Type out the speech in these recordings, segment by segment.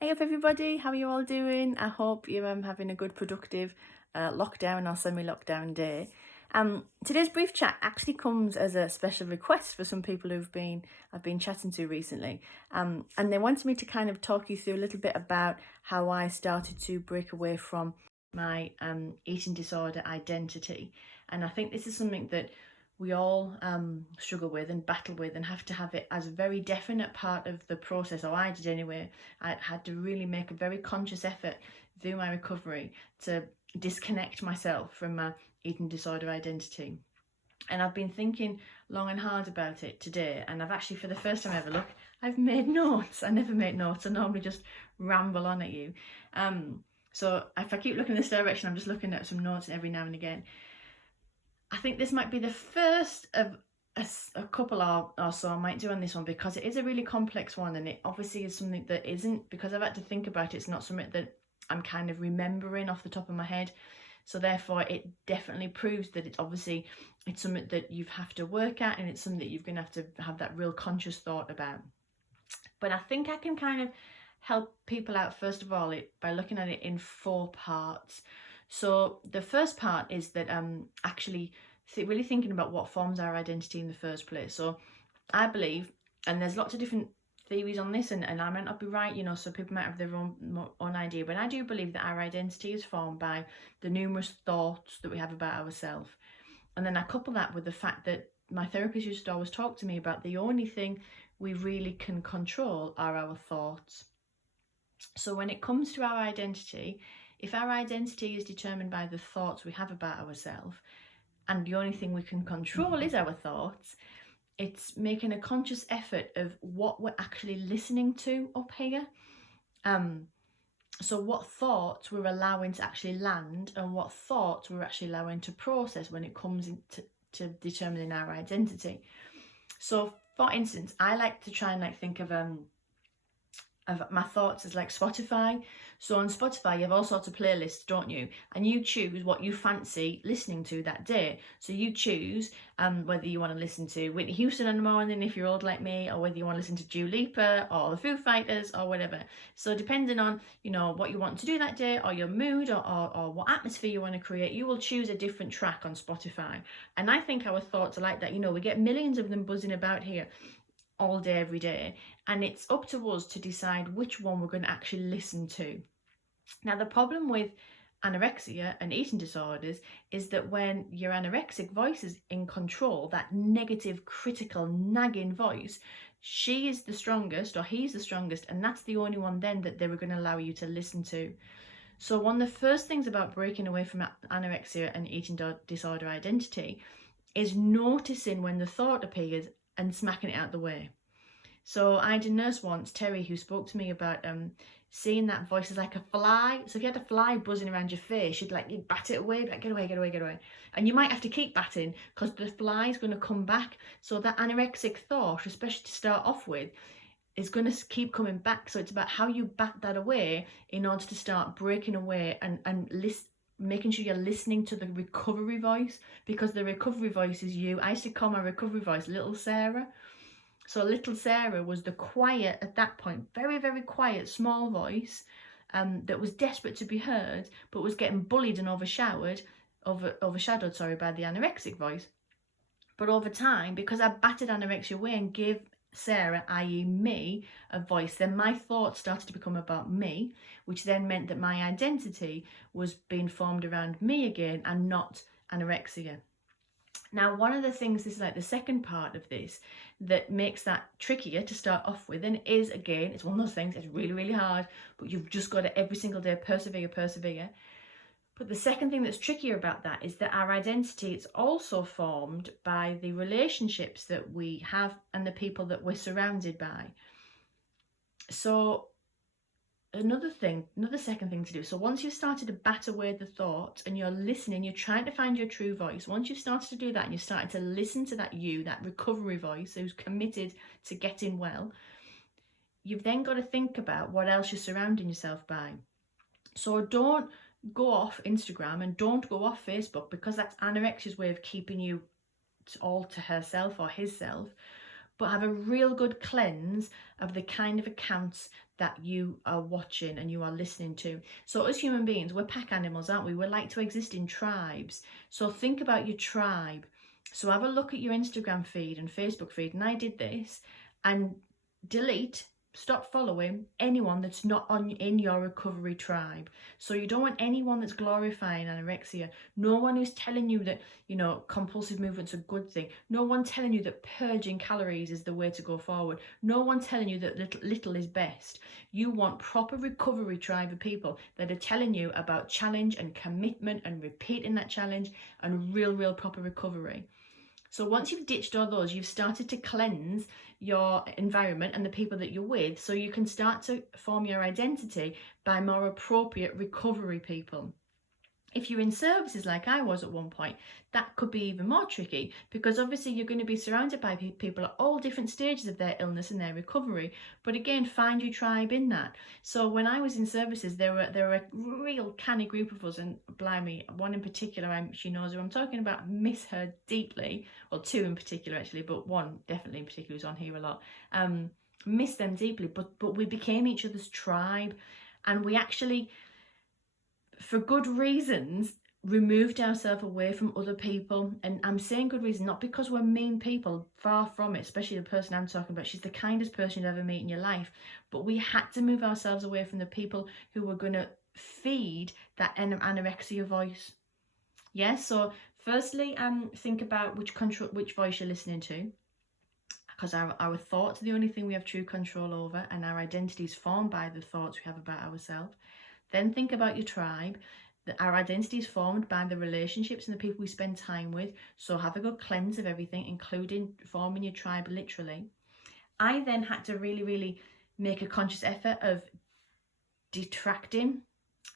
Hey up everybody, how are you all doing? I hope you're having a good productive lockdown or semi-lockdown day. Today's brief chat actually comes as a special request for some people I've been chatting to recently. And they wanted me to kind of talk you through a little bit about how I started to break away from my eating disorder identity. And I think this is something that we all struggle with and battle with and have to have it as a very definite part of the process, or I did anyway. I had to really make a very conscious effort through my recovery to disconnect myself from my eating disorder identity. And I've been thinking long and hard about it today, and I've actually, for the first time ever, look, I've made notes. I never make notes, I normally just ramble on at you. So if I keep looking in this direction, I'm just looking at some notes every now and again. I think this might be the first of a couple or so I might do on this one, because it is a really complex one, and it obviously is something that isn't, because I've had to think about it, it's not something that I'm kind of remembering off the top of my head. So therefore it definitely proves that it's something that you have to work at, and it's something that you're going to have that real conscious thought about. But I think I can kind of help people out first of all by looking at it in 4 parts. So the first part is that actually really thinking about what forms our identity in the first place. So I believe, and there's lots of different theories on this, and I might not be right, so people might have their own idea, but I do believe that our identity is formed by the numerous thoughts that we have about ourselves. And then I couple that with the fact that my therapist used to always talk to me about the only thing we really can control are our thoughts. So when it comes to our identity, if our identity is determined by the thoughts we have about ourselves, and the only thing we can control is our thoughts, it's making a conscious effort of what we're actually listening to up here. So what thoughts we're allowing to actually land, and what thoughts we're actually allowing to process when it comes to determining our identity. So for instance, I like to try and think of my thoughts as like Spotify. So on Spotify you have all sorts of playlists, don't you? And you choose what you fancy listening to that day. So you choose whether you want to listen to Whitney Houston in the morning if you're old like me, or whether you want to listen to Dua Lipa or the Foo Fighters or whatever. So depending on what you want to do that day, or your mood, or what atmosphere you want to create, you will choose a different track on Spotify. And I think our thoughts are like that. We get millions of them buzzing about here all day, every day, and it's up to us to decide which one we're going to actually listen to. Now, the problem with anorexia and eating disorders is that when your anorexic voice is in control, that negative, critical, nagging voice, she is the strongest, or he's the strongest, and that's the only one then that they were going to allow you to listen to. So one of the first things about breaking away from anorexia and eating disorder identity is noticing when the thought appears and smacking it out the way. So I had a nurse once, Terry, who spoke to me about seeing that voice as like a fly. So if you had a fly buzzing around your face, you'd bat it away, like get away, get away, get away. And you might have to keep batting because the fly is going to come back. So that anorexic thought, especially to start off with, is going to keep coming back. So it's about how you bat that away in order to start breaking away and making sure you're listening to the recovery voice, because the recovery voice is you. I used to call my recovery voice Little Sarah. So Little Sarah was the quiet, at that point, very, very quiet, small voice that was desperate to be heard, but was getting bullied and overshadowed by the anorexic voice. But over time, because I battered anorexia away and gave Sarah, i.e. me, a voice, then my thoughts started to become about me, which then meant that my identity was being formed around me again and not anorexia. Now, one of the things, this is like the second part of this, that makes that trickier to start off with, and is, again, it's one of those things, it's really, really hard, but you've just got to every single day persevere. But the second thing that's trickier about that is that our identity is also formed by the relationships that we have and the people that we're surrounded by. So another second thing to do. So once you've started to bat away the thoughts and you're listening, you're trying to find your true voice. Once you've started to do that and you're starting to listen to that recovery voice who's committed to getting well, you've then got to think about what else you're surrounding yourself by. So don't go off Instagram and don't go off Facebook, because that's anorexia's way of keeping you all to herself or his self. but have a real good cleanse of the kind of accounts that you are watching and you are listening to. So as human beings, we're pack animals, aren't we? We like to exist in tribes. So think about your tribe. So have a look at your Instagram feed and Facebook feed, and I did this, and delete, stop following anyone that's not in your recovery tribe. So you don't want anyone that's glorifying anorexia. No one who's telling you that, compulsive movement's a good thing. No one telling you that purging calories is the way to go forward. No one telling you that little is best. You want proper recovery tribe of people that are telling you about challenge and commitment and repeating that challenge and real proper recovery. So once you've ditched all those, you've started to cleanse your environment and the people that you're with, so you can start to form your identity by more appropriate recovery people. If you're in services like I was at one point, that could be even more tricky, because obviously you're going to be surrounded by people at all different stages of their illness and their recovery. But again, find your tribe in that. So when I was in services, there were a real canny group of us, and blimey, one in particular, she knows who I'm talking about, miss her deeply. Well, two in particular actually, but one definitely in particular who's on here a lot. Miss them deeply, but we became each other's tribe, and we actually, for good reasons, removed ourselves away from other people. And I'm saying good reason, not because we're mean people, far from it, especially the person I'm talking about. She's the kindest person you'd ever meet in your life. But we had to move ourselves away from the people who were going to feed that anorexia voice. Yes, so firstly, think about which voice you're listening to, because our thoughts are the only thing we have true control over, and our identity is formed by the thoughts we have about ourselves. Then think about your tribe. Our identity is formed by the relationships and the people we spend time with. So have a good cleanse of everything, including forming your tribe literally. I then had to really make a conscious effort of disconnecting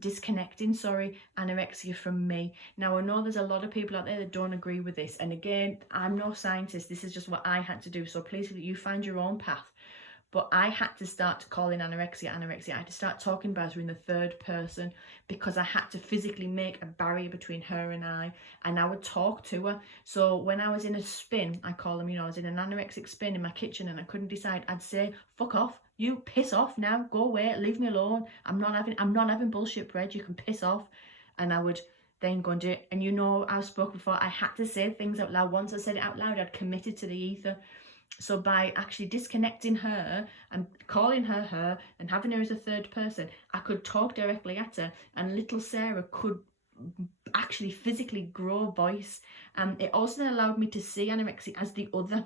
anorexia from me. Now I know there's a lot of people out there that don't agree with this, and again, I'm no scientist, this is just what I had to do, so please you find your own path. But I had to start calling anorexia. I had to start talking about her in the third person, because I had to physically make a barrier between her and I would talk to her. So when I was in a spin, I call them, I was in an anorexic spin in my kitchen and I couldn't decide, I'd say, fuck off, you piss off now, go away, leave me alone. I'm not having bullshit bread, you can piss off. And I would then go and do it. And I've spoken before, I had to say things out loud. Once I said it out loud, I'd committed to the ether. So by actually disconnecting her and calling her and having her as a third person, I could talk directly at her, and little Sarah could actually physically grow voice. It also then allowed me to see anorexia as the other.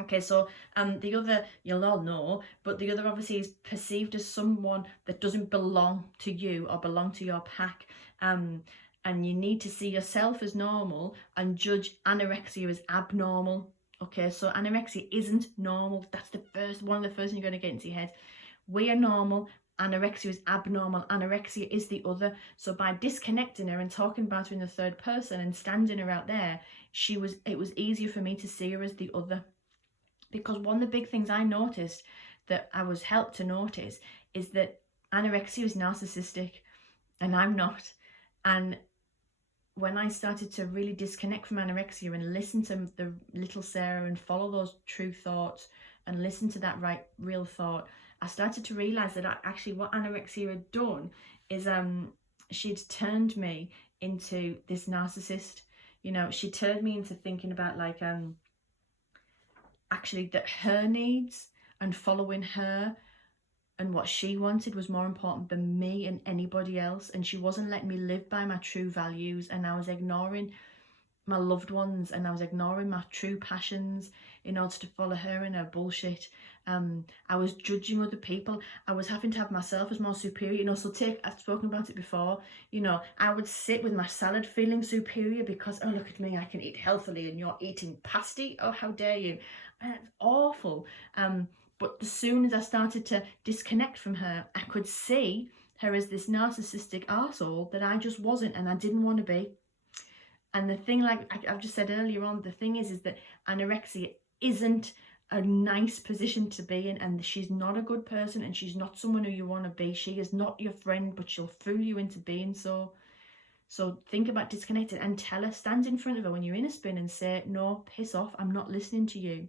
Okay, so the other, you'll all know, but the other obviously is perceived as someone that doesn't belong to you or belong to your pack. And you need to see yourself as normal and judge anorexia as abnormal. Okay, so anorexia isn't normal. That's one of the first things you're going to get into your head. We are normal. Anorexia is abnormal. Anorexia is the other. So by disconnecting her and talking about her in the third person and standing her out there, it was easier for me to see her as the other. Because one of the big things I noticed, that I was helped to notice, is that anorexia is narcissistic and I'm not. And when I started to really disconnect from anorexia and listen to the little Sarah and follow those true thoughts and listen to that real thought, I started to realize that actually what anorexia had done is she'd turned me into this narcissist. She turned me into thinking about actually that her needs and following her and what she wanted was more important than me and anybody else. And she wasn't letting me live by my true values, and I was ignoring my loved ones and I was ignoring my true passions in order to follow her and her bullshit. I was judging other people. I was having to have myself as more superior. I've spoken about it before. I would sit with my salad feeling superior because, oh, look at me, I can eat healthily and you're eating pasty. Oh, how dare you? And it's awful. But as soon as I started to disconnect from her, I could see her as this narcissistic arsehole that I just wasn't, and I didn't want to be. And the thing, like I've just said earlier on, the thing is that anorexia isn't a nice position to be in, and she's not a good person, and she's not someone who you want to be. She is not your friend, but she'll fool you into being so. So think about disconnecting and tell her, stand in front of her when you're in a spin and say, no, piss off, I'm not listening to you.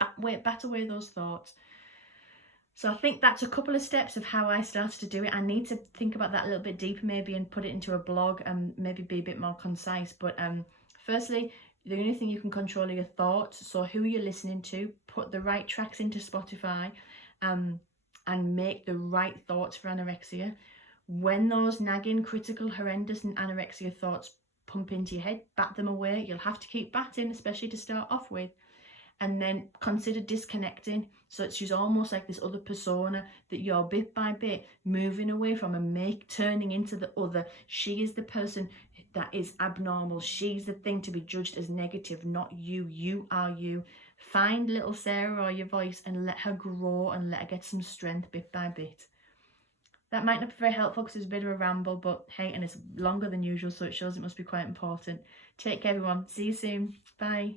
bat away those thoughts. So I think that's a couple of steps of how I started to do it. I need to think about that a little bit deeper maybe and put it into a blog and maybe be a bit more concise. But firstly, the only thing you can control are your thoughts. So who you're listening to, put the right tracks into Spotify, and make the right thoughts for anorexia. When those nagging, critical, horrendous and anorexia thoughts pump into your head, bat them away. You'll have to keep batting, especially to start off with. And then consider disconnecting. So it's just almost like this other persona that you're bit by bit moving away from and turning into the other. She is the person that is abnormal. She's the thing to be judged as negative, not you. You are you. Find little Sarah or your voice and let her grow and let her get some strength bit by bit. That might not be very helpful because it's a bit of a ramble, but hey, and it's longer than usual, so it shows it must be quite important. Take care, everyone. See you soon. Bye.